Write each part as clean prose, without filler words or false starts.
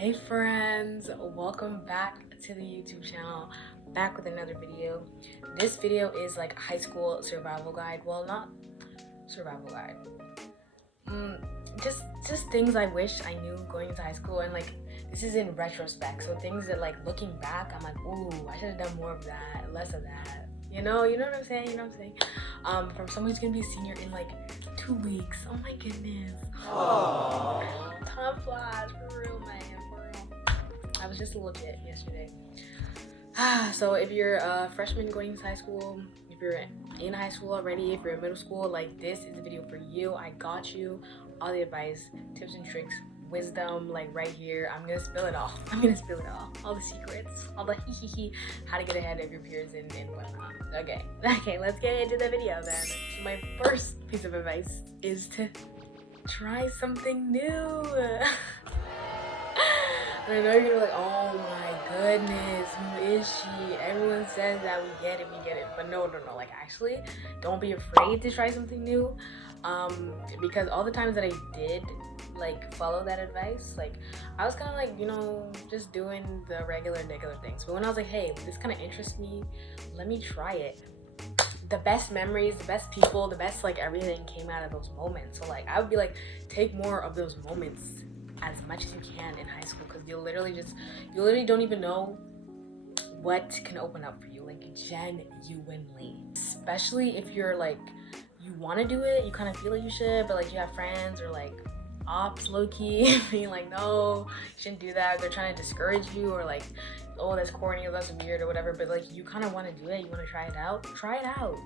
Hey friends, welcome back to the YouTube channel, back with another video. This video is like high school survival guide. Well, not survival guide. Just things I wish I knew going into high school, and like this is in retrospect. So things that like looking back, I'm like, ooh, I should have done more of that, less of that. You know what I'm saying? You know what I'm saying? From someone who's gonna be a senior in like 2 weeks. Oh my goodness. Aww. Time flies, for real, man. I was just legit yesterday. So if you're a freshman going to high school, if you're in high school already, if you're in middle school, like this is the video for you. I got you all the advice, tips and tricks, wisdom, like right here. I'm gonna spill it all. All the secrets, all the hee, how to get ahead of your peers and whatnot. Okay, let's get into the video then. My first piece of advice is to try something new. I know you're gonna be like, oh my goodness, who is she? Everyone says that we get it. But no. Like, actually, don't be afraid to try something new. Because all the times that I did like follow that advice, like I was kind of like, just doing the regular things. But when I was like, hey, this kind of interests me, let me try it. The best memories, the best people, the best like everything came out of those moments. So like I would be like, take more of those moments as much as you can in high school, because you literally don't even know what can open up for you, like genuinely. Especially if you're like, you want to do it, you kind of feel like you should, but like you have friends or like ops low-key being like, no, you shouldn't do that. They're trying to discourage you, or like, oh, that's corny, or that's weird, or whatever. But like you kind of want to do it, you want to try it out,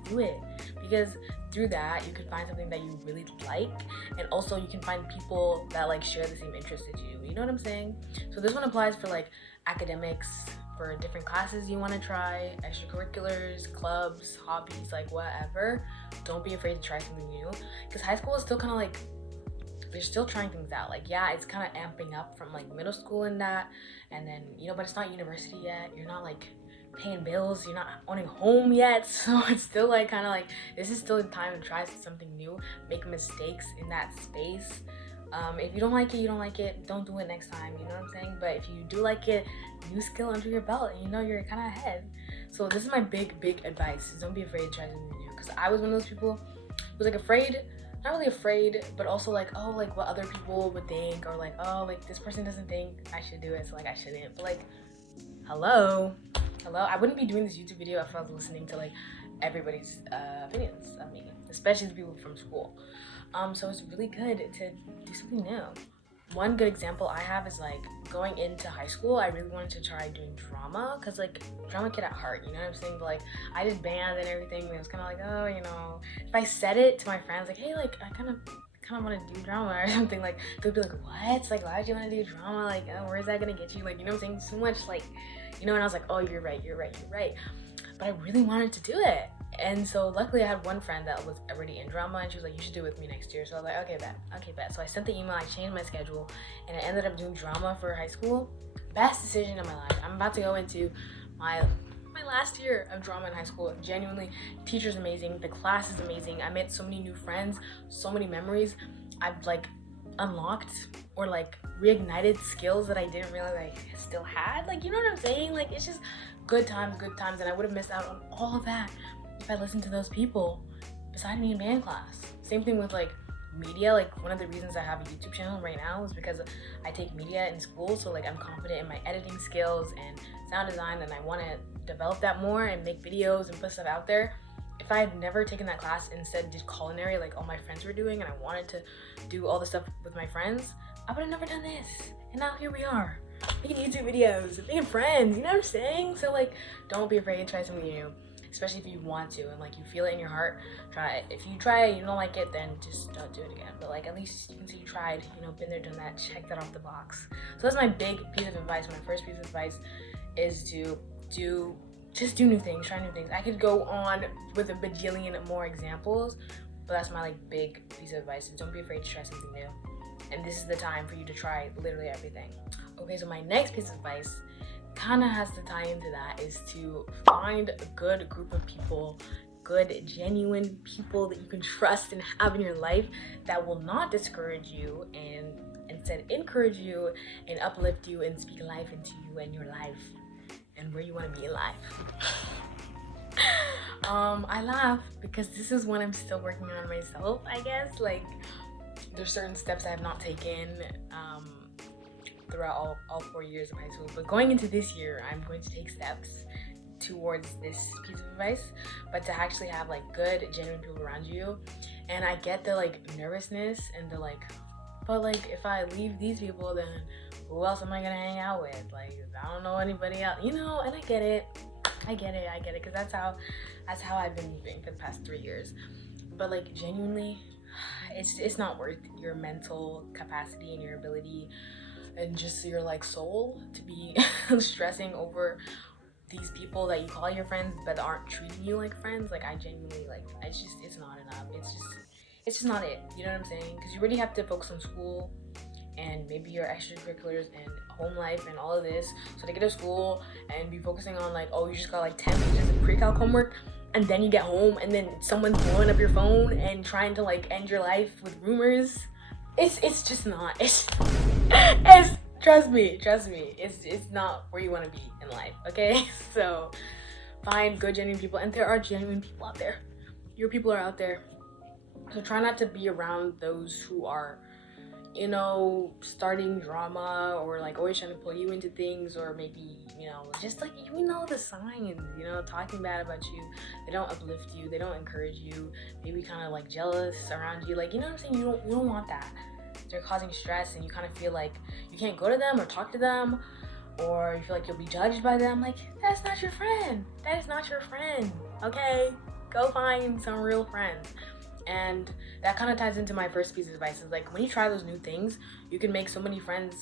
do it, because through that you could find something that you really like, and also you can find people that like share the same interests as you. You know what I'm saying? So this one applies for like academics, for different classes you want to try, extracurriculars, clubs, hobbies, like whatever. Don't be afraid to try something new, because high school is still kind of like, they're still trying things out. Like, yeah, it's kind of amping up from like middle school and that, and then but it's not university yet. You're not like paying bills, you're not owning a home yet, so it's still like kind of like, this is still the time to try something new, make mistakes in that space. If you don't like it, you don't like it. Don't do it next time, you know what I'm saying? But if you do like it, new skill under your belt, and you're kind of ahead. So this is my big advice, is don't be afraid to try something new, because I was one of those people who was like afraid, not really afraid, but also like, oh, like what other people would think, or like, oh, like this person doesn't think I should do it, so like I shouldn't. But like, hello, I wouldn't be doing this YouTube video if I was listening to like everybody's opinions of me, especially the people from school. So it's really good to do something new. One good example I have is like going into high school, I really wanted to try doing drama, because like drama kid at heart, you know what I'm saying? But like I did band and everything, and it was kind of like, oh, if I said it to my friends like, hey, like I kind of want to do drama or something, like they'd be like, what? Like, why would you want to do drama? Like, oh, where's that gonna get you? Like, you know what I'm saying? So much like, and I was like, oh, you're right. But I really wanted to do it. And so luckily I had one friend that was already in drama, and she was like, you should do it with me next year. So I was like, okay, bet. So I sent the email, I changed my schedule, and I ended up doing drama for high school. Best decision of my life. I'm about to go into my last year of drama in high school. Genuinely, teacher's amazing, the class is amazing. I met so many new friends, so many memories. I've like unlocked or like reignited skills that I didn't realize I still had. Like, you know what I'm saying? Like, it's just good times, and I would have missed out on all of that if I listened to those people beside me in band class. Same thing with like media. Like, one of the reasons I have a YouTube channel right now is because I take media in school, so like I'm confident in my editing skills and sound design, and I want to develop that more and make videos and put stuff out there. If I had never taken that class, instead did culinary like all my friends were doing, and I wanted to do all the stuff with my friends, I would have never done this. And now here we are, making YouTube videos, being friends, you know what I'm saying? So like, don't be afraid to try something new, especially if you want to, and like you feel it in your heart, try it. If you try it, you don't like it, then just don't do it again. But like, at least you can say you tried, been there, done that, check that off the box. So that's my big piece of advice. My first piece of advice is to just do new things, try new things. I could go on with a bajillion more examples, but that's my like big piece of advice, is don't be afraid to try something new. And this is the time for you to try literally everything. Okay, so my next piece of advice kind of has to tie into that, is to find a good group of people, good, genuine people that you can trust and have in your life that will not discourage you and instead encourage you and uplift you and speak life into you and your life and where you want to be in life. I laugh because this is one I'm still working on myself, I guess. Like, there's certain steps I have not taken throughout all 4 years of high school, but going into this year, I'm going to take steps towards this piece of advice, but to actually have like good, genuine people around you. And I get the like nervousness and the like, but like if I leave these people, then who else am I gonna hang out with? Like, I don't know anybody else, you know. And I get it, because that's how I've been moving for the past 3 years. But like, genuinely, it's not worth your mental capacity and your ability and just your like soul to be stressing over these people that you call your friends but aren't treating you like friends. Like, I genuinely, like, it's not enough. It's just not it, you know what I'm saying? Because you really have to focus on school and maybe your extracurriculars and home life and all of this. So to get to school and be focusing on like, oh, you just got like 10 pages of pre-calc homework, and then you get home and then someone's blowing up your phone and trying to like end your life with rumors. It's just not. It's trust me. It's not where you want to be in life, okay? So find good, genuine people, and there are genuine people out there. Your people are out there. So try not to be around those who are, you know, starting drama or like always trying to pull you into things, or maybe, you know, just like, you know, the signs, you know, talking bad about you. They don't uplift you, they don't encourage you, maybe kind of like jealous around you, like, you know what I'm saying? You don't want that. They're causing stress and you kind of feel like you can't go to them or talk to them, or you feel like you'll be judged by them. Like, that's not your friend. That is not your friend, okay? Go find some real friends. And that kind of ties into my first piece of advice, is like, when you try those new things, you can make so many friends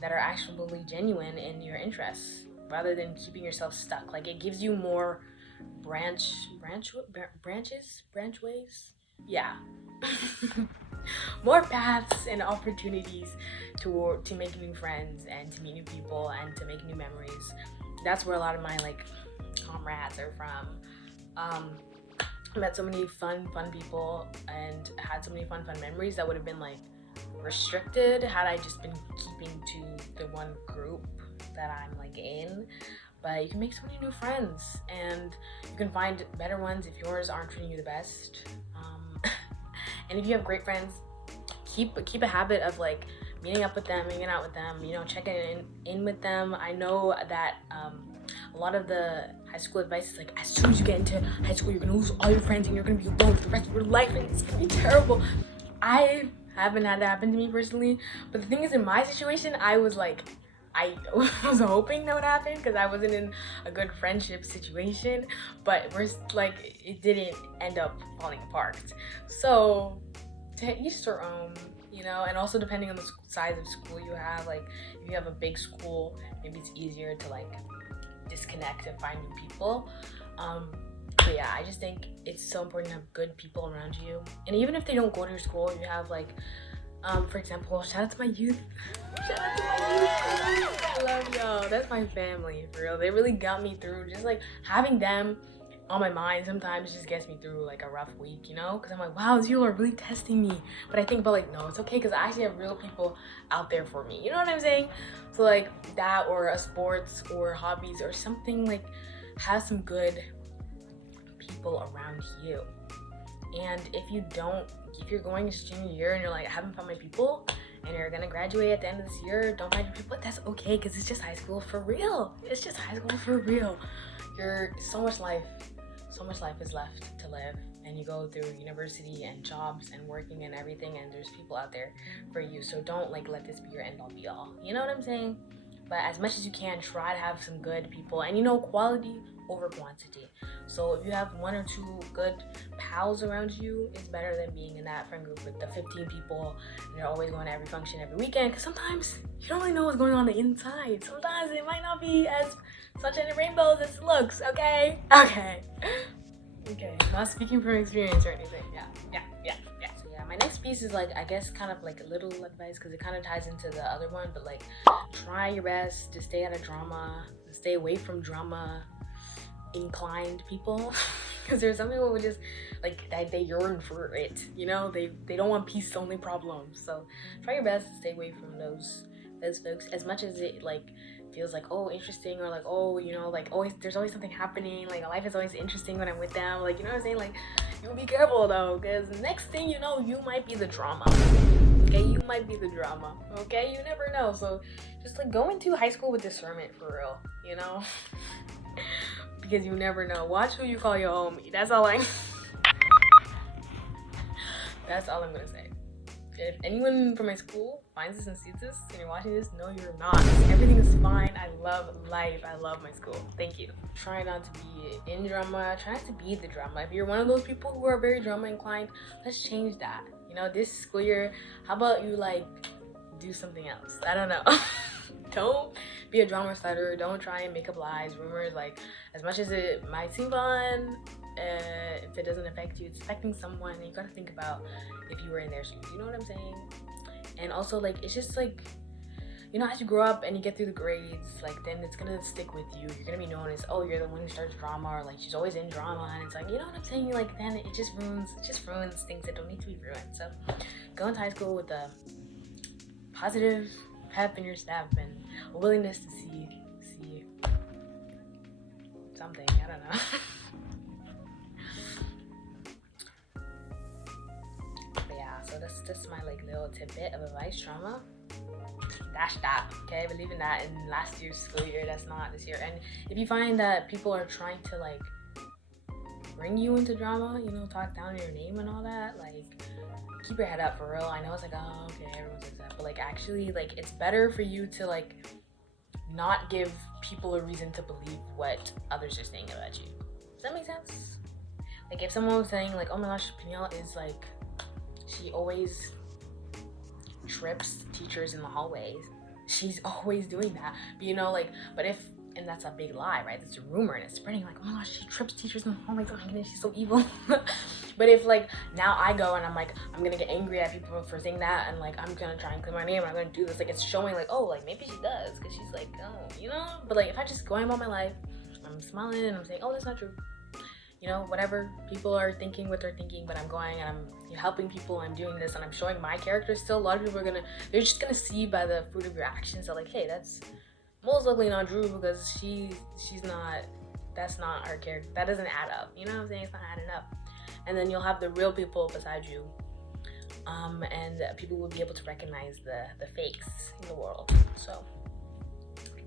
that are actually genuine in your interests, rather than keeping yourself stuck. Like, it gives you more branch ways, yeah. More paths and opportunities to make new friends and to meet new people and to make new memories. That's where a lot of my like comrades are from. I met so many fun people and had so many fun memories that would have been like restricted had I just been keeping to the one group that I'm like in. But you can make so many new friends, and you can find better ones if yours aren't treating you the best. And if you have great friends, keep a habit of like meeting up with them, hanging out with them, you know, checking in with them. I know that a lot of the high school advice is like, as soon as you get into high school, you're gonna lose all your friends and you're gonna be alone for the rest of your life, and it's gonna be terrible. I haven't had that happen to me personally, but the thing is, in my situation, I was like, I was hoping that would happen because I wasn't in a good friendship situation, but we're like, it didn't end up falling apart. So to each their own, you know. And also depending on the size of school you have, like if you have a big school, maybe it's easier to like disconnect and find new people. But yeah, I just think it's so important to have good people around you. And even if they don't go to your school, you have like for example, shout out to my youth. I love y'all. That's my family, for real. They really got me through. Just like having them on my mind sometimes just gets me through like a rough week, you know? Because I'm like, wow, these people are really testing me. But I think about like, no, it's okay, because I actually have real people out there for me. You know what I'm saying? So like that, or a sports or hobbies or something, like have some good people around you. And if you're going into junior year and you're like, I haven't found my people, and you're gonna graduate at the end of this year, don't find your people, that's okay, because it's just high school for real. It's just high school for real. So much life is left to live, and you go through university and jobs and working and everything, and there's people out there for you. So don't like let this be your end all be all. You know what I'm saying? But as much as you can, try to have some good people, and you know, quality over quantity. So if you have 1 or 2 good pals around you, it's better than being in that friend group with the 15 people and you're always going to every function every weekend, because sometimes you don't really know what's going on the inside. Sometimes it might not be as sunshine and rainbows as it looks. Okay, not speaking from experience or anything. Yeah. So yeah, my next piece is like, I guess kind of like a little advice, because it kind of ties into the other one, but like try your best to stay out of drama, stay away from drama inclined people. Because there's some people who just like they yearn for it, you know, they don't want peace, only problems. So try your best to stay away from those folks, as much as it like feels like, oh, interesting, or like, oh, you know, like always there's always something happening, like life is always interesting when I'm with them, like, you know what I'm saying? Like, you be careful though, because next thing you know, you might be the drama. Okay, you might be the drama. Okay, you never know. So just like go into high school with discernment, for real, you know. Because you never know. Watch who you call your homie. That's all I'm gonna say. If anyone from my school finds this and sees this and you're watching this, no, you're not. Everything is fine. I love life. I love my school. Thank you. Try not to be in drama. Try not to be the drama. If you're one of those people who are very drama inclined, let's change that. You know, this school year, how about you like do something else? I don't know. Don't be a drama starter. Don't try and make up lies, rumors. Like, as much as it might seem fun, if it doesn't affect you, it's affecting someone, and you gotta think about if you were in their shoes. You know what I'm saying? And also, like, it's just like, you know, as you grow up and you get through the grades, like, then it's gonna stick with you. You're gonna be known as, oh, you're the one who starts drama, or like, she's always in drama. And it's like, you know what I'm saying? Like, then it just ruins things that don't need to be ruined. So go into high school with a positive pep in your step and a willingness to see something. I don't know. But yeah, so that's just my like little tidbit of advice. Trauma, dash that. Okay, believe in that in last year's school year. That's not this year. And if you find that people are trying to like bring you into drama, you know, talk down your name and all that, like, keep your head up, for real. I know it's like, oh, okay, everyone says that, but like, actually, like, it's better for you to like not give people a reason to believe what others are saying about you. Does that make sense? Like, if someone was saying like, oh my gosh, Peniel is like, she always trips teachers in the hallways, she's always doing that, but you know, like, but if, and that's a big lie, right? That's a rumor and it's spreading, like, oh my gosh, she trips teachers in the hallways, oh my goodness, she's so evil. But if like now I go and I'm like, I'm gonna get angry at people for saying that, and like I'm gonna try and clear my name and I'm gonna do this, like, it's showing like, oh, like maybe she does, because she's like, oh, you know. But like, if I just go about my life, I'm smiling and I'm saying, oh, that's not true, you know, whatever, people are thinking what they're thinking, but I'm going and I'm helping people, I'm doing this, and I'm showing my character still, a lot of people are they're just gonna see by the fruit of your actions that like, hey, that's most likely not true, because she's not, that's not her character, that doesn't add up, you know what I'm saying? It's not adding up. And then you'll have the real people beside you, and people will be able to recognize the fakes in the world. So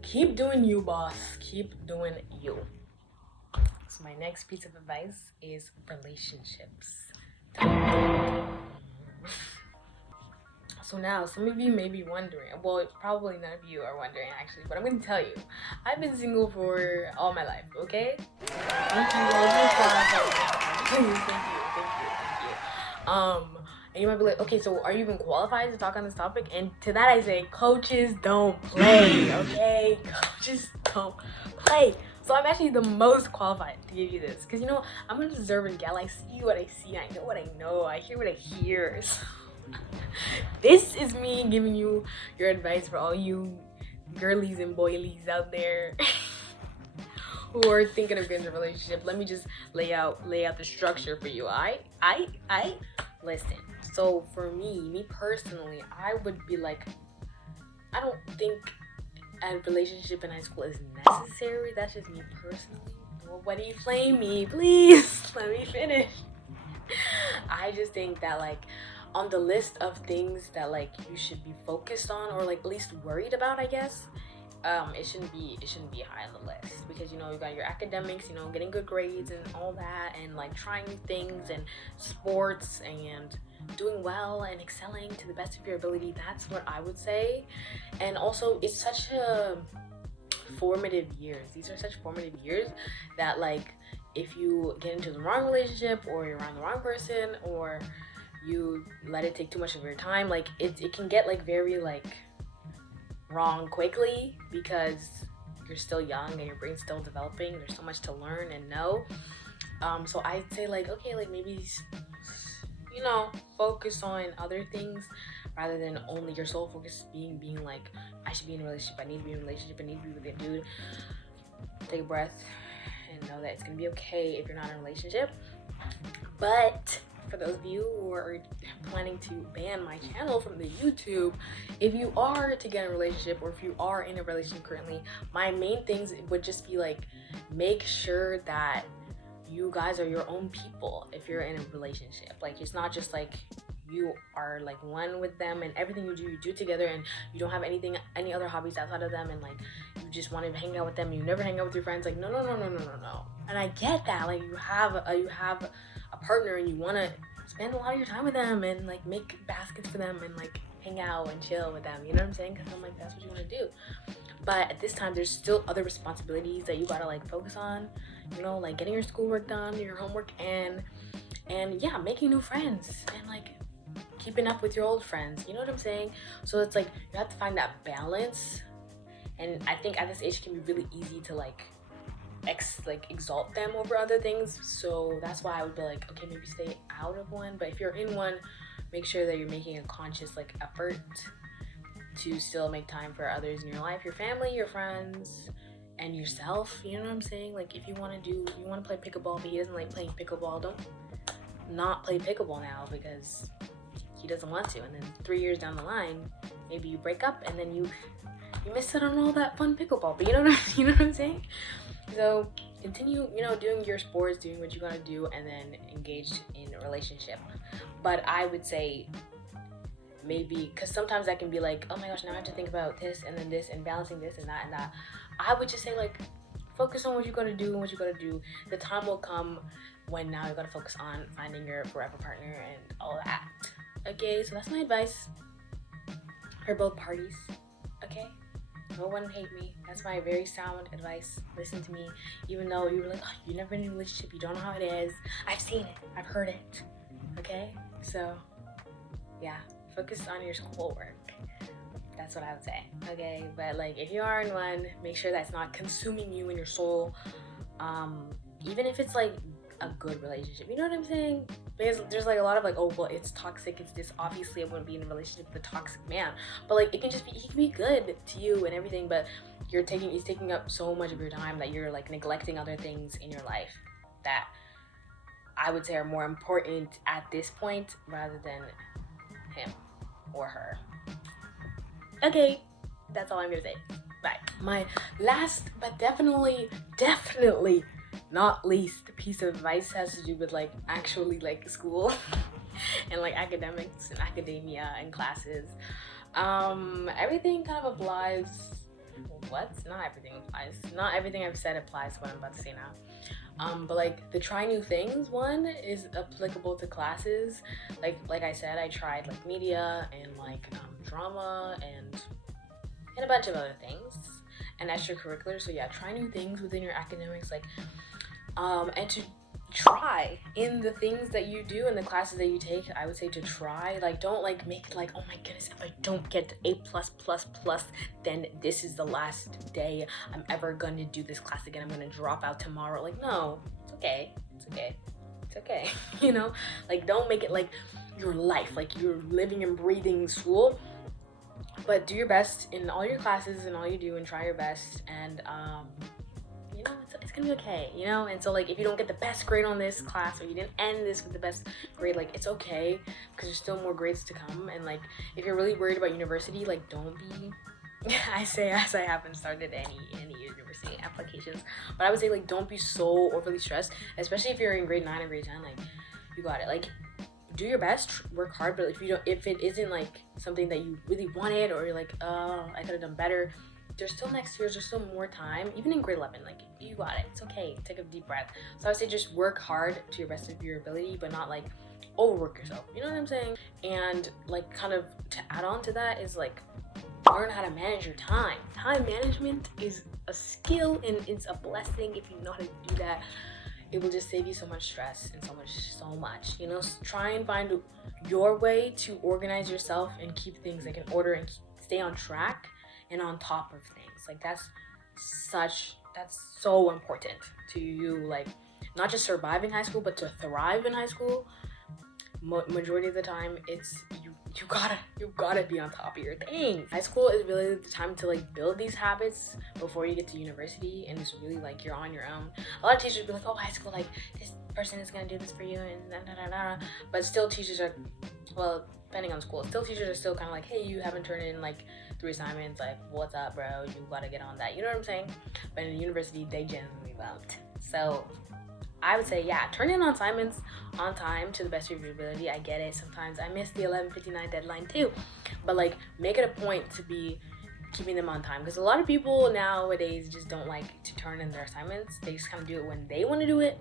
keep doing you, boss, keep doing you. So my next piece of advice is relationships. So now, some of you may be wondering, well, probably none of you are wondering actually, but I'm going to tell you, I've been single for all my life, okay? Thank you. And you might be like, okay, so are you even qualified to talk on this topic? And to that I say, coaches don't play, okay? Coaches don't play. So I'm actually the most qualified to give you this, because, you know, I'm a deserving gal. I see what I see, I know what I know, I hear what I hear. So this is me giving you your advice for all you girlies and boilies out there who are thinking of getting a relationship. Let me just lay out the structure for you. I listen. So for me personally, I would be like, I don't think a relationship in high school is necessary. That's just me personally. Nobody flame me, please. Let me finish. I just think that like, on the list of things that like you should be focused on, or like at least worried about, I guess, it shouldn't be high on the list, because, you know, you got your academics, you know, getting good grades and all that, and like trying new things and sports and doing well and excelling to the best of your ability. That's what I would say. And also, it's such a formative years. These are such formative years that like, if you get into the wrong relationship, or you're around the wrong person, or you let it take too much of your time, like it can get like very like wrong quickly, because you're still young and your brain's still developing. There's so much to learn and know. So I'd say like, okay, like maybe, you know, focus on other things rather than only your sole focus being like, I should be in a relationship, I need to be in a relationship, I need to be with a dude. Take a breath and know that it's gonna be okay if you're not in a relationship. But for those of you who are planning to ban my channel from the YouTube, if you are to get in a relationship, or if you are in a relationship currently, my main things would just be like, make sure that you guys are your own people if you're in a relationship. Like, it's not just like you are like one with them and everything you do together, and you don't have any other hobbies outside of them, and like you just want to hang out with them and you never hang out with your friends. Like, no. And I get that, like, you have a partner and you want to spend a lot of your time with them and like make baskets for them and like hang out and chill with them, you know what I'm saying? Because I'm like, that's what you want to do. But at this time, there's still other responsibilities that you gotta like focus on, you know, like getting your schoolwork done, your homework, and yeah, making new friends, and like keeping up with your old friends, you know what I'm saying? So it's like you have to find that balance. And I think at this age it can be really easy to like exalt them over other things. So that's why I would be like, okay, maybe stay out of one. But if you're in one, make sure that you're making a conscious like effort to still make time for others in your life, your family, your friends, and yourself. You know what I'm saying? Like, if you want to play pickleball, but he doesn't like playing pickleball, don't not play pickleball now because he doesn't want to. And then 3 years down the line, maybe you break up and then you miss out on all that fun pickleball. But you know what I'm saying? So continue, you know, doing your sports, doing what you gotta do, and then engage in a relationship. But I would say maybe, because sometimes I can be like, oh my gosh, now I have to think about this and then this and balancing this and that and that. I would just say, like, focus on what you gotta do and what you gotta do. The time will come when now you gotta focus on finding your forever partner and all that. Okay, so that's my advice for both parties. Okay, no one hate me. That's my very sound advice. Listen to me, even though you were like, oh, you've never been in a relationship, you don't know how it is. I've seen it, I've heard it. Okay, so yeah, focus on your schoolwork. That's what I would say. Okay, but like, if you are in one, make sure that's not consuming you and your soul. Even if it's like a good relationship, you know what I'm saying? Because there's like a lot of like, oh well, it's toxic, it's this, obviously I wouldn't be in a relationship with a toxic man. But like, it can just be, he can be good to you and everything, but he's taking up so much of your time that you're like neglecting other things in your life that I would say are more important at this point rather than him or her. Okay, that's all I'm gonna say. Bye. My last but definitely not least piece of advice has to do with like actually like school and like academics and academia and classes. Everything kind of applies. Not everything applies. Not everything I've said applies to what I'm about to say now. But like the try new things one is applicable to classes. Like I said, I tried like media and like drama and a bunch of other things and extracurriculars. So yeah, try new things within your academics, like and to try in the things that you do in the classes that you take. I would say to try, like, don't like make it like, oh my goodness, if I don't get A++++, then this is the last day I'm ever gonna do this class again, I'm gonna drop out tomorrow. Like, no, it's okay, you know, like, don't make it like your life, like you're living and breathing school. But do your best in all your classes and all you do, and try your best, and you know, it's gonna be okay, you know. And so like, if you don't get the best grade on this class, or you didn't end this with the best grade, like, it's okay, because there's still more grades to come. And like, if you're really worried about university, like, don't be I say as I haven't started any university applications, but I would say, like, don't be so overly stressed, especially if you're in grade 9 or grade 10. Like, you got it. Like, do your best, work hard, but if it isn't like something that you really wanted, or you're like, oh, I could have done better, there's still next year, there's still more time. Even in grade 11, like, you got it, it's okay. Take a deep breath. So I would say just work hard to your best of your ability, but not like overwork yourself, you know what I'm saying? And like, kind of to add on to that is like, learn how to manage your time. Time management is a skill, and it's a blessing if you know how to do that. It will just save you so much stress and so much, you know. Try and find your way to organize yourself and keep things like in order and stay on track and on top of things. Like, that's so important to you, like, not just survive in high school, but to thrive in high school. Majority of the time, it's you gotta be on top of your thing. High school is really the time to like build these habits before you get to university, and it's really like you're on your own. A lot of teachers be like, oh, high school, like this person is gonna do this for you, and da da da da. But still, teachers are, well, depending on school, still teachers are still kind of like, hey, you haven't turned in like 3 assignments, like what's up, bro? You gotta get on that. You know what I'm saying? But in university, they generally won't. So I would say, yeah, turn in on assignments on time to the best of your ability. I get it. Sometimes I miss the 11:59 deadline too, but like make it a point to be keeping them on time, because a lot of people nowadays just don't like to turn in their assignments. They just kind of do it when they want to do it.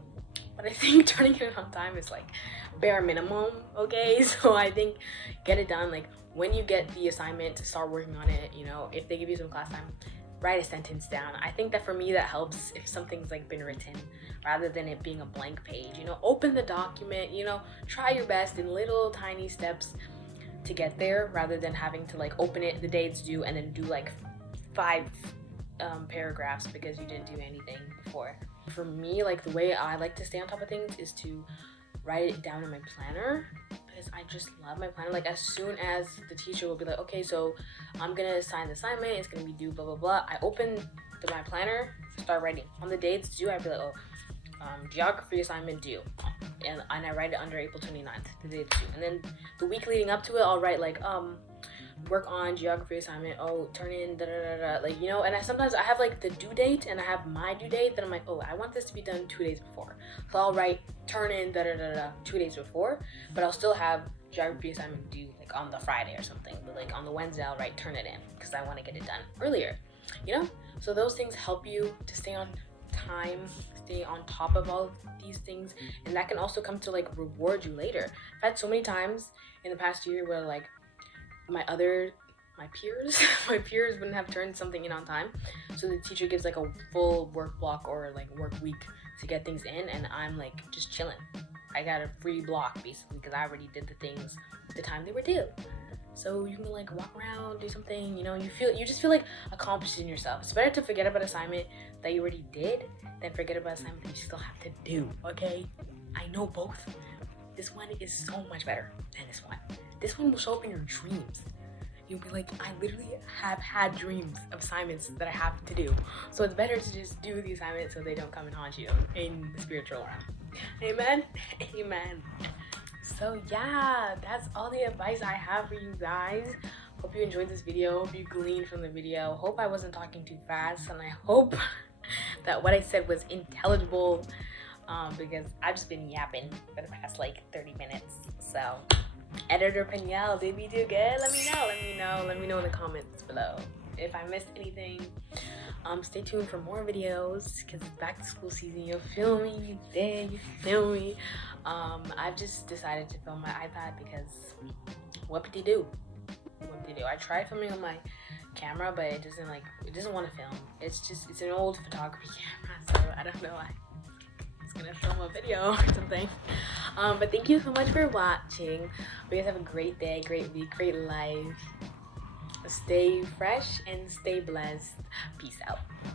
But I think turning it on time is like bare minimum, okay? So I think get it done. Like when you get the assignment, start working on it. You know, if they give you some class time, write a sentence down. I think that for me that helps if something's like been written rather than it being a blank page. You know, open the document, you know, try your best in little tiny steps to get there rather than having to like open it the day it's due and then do like 5 paragraphs because you didn't do anything before. For me, like the way I like to stay on top of things is to write it down in my planner, because I just love my planner. Like as soon as the teacher will be like, okay, so I'm gonna assign the assignment, it's gonna be due, blah blah blah, I open my planner, start writing. On the day it's due, I'd be like, oh, geography assignment due, and I write it under April 29th, the day it's due. And then the week leading up to it, I'll write like work on geography assignment, oh, turn in da da da da, like, you know. And sometimes I have like the due date and I have my due date, then I'm like, oh, I want this to be done 2 days before, so I'll write turn in da da da da 2 days before, but I'll still have geography assignment due like on the Friday or something, but like on the Wednesday I'll write turn it in because I want to get it done earlier, you know. So those things help you to stay on time, stay on top of all of these things, and that can also come to like reward you later. I've had so many times in the past year where like my peers my peers wouldn't have turned something in on time, so the teacher gives like a full work block or like work week to get things in, and I'm like just chilling. I got a free block basically because I already did the things the time they were due. So you can like walk around, do something, you know, you just feel like accomplished in yourself. It's better to forget about assignment that you already did than forget about assignment that you still have to do, okay? I know both. This one is so much better than this one. This one will show up in your dreams. You'll be like, I literally have had dreams of assignments that I have to do. So it's better to just do the assignments so they don't come and haunt you in the spiritual realm. Amen? Amen. So yeah, that's all the advice I have for you guys. Hope you enjoyed this video. Hope you gleaned from the video. Hope I wasn't talking too fast, and I hope that what I said was intelligible, because I've just been yapping for the past like 30 minutes. So Editor Peniel, did we do good? Let me know in the comments below if I missed anything. Stay tuned for more videos because it's back to school season. You feel me? You feel me? I've just decided to film my iPad because whoop-de-doo. I tried filming on my camera, but it doesn't want to film. It's an old photography camera, so I don't know. It's gonna film a video or something. But thank you so much for watching. You guys have a great day, great week, great life. Stay fresh and stay blessed. Peace out.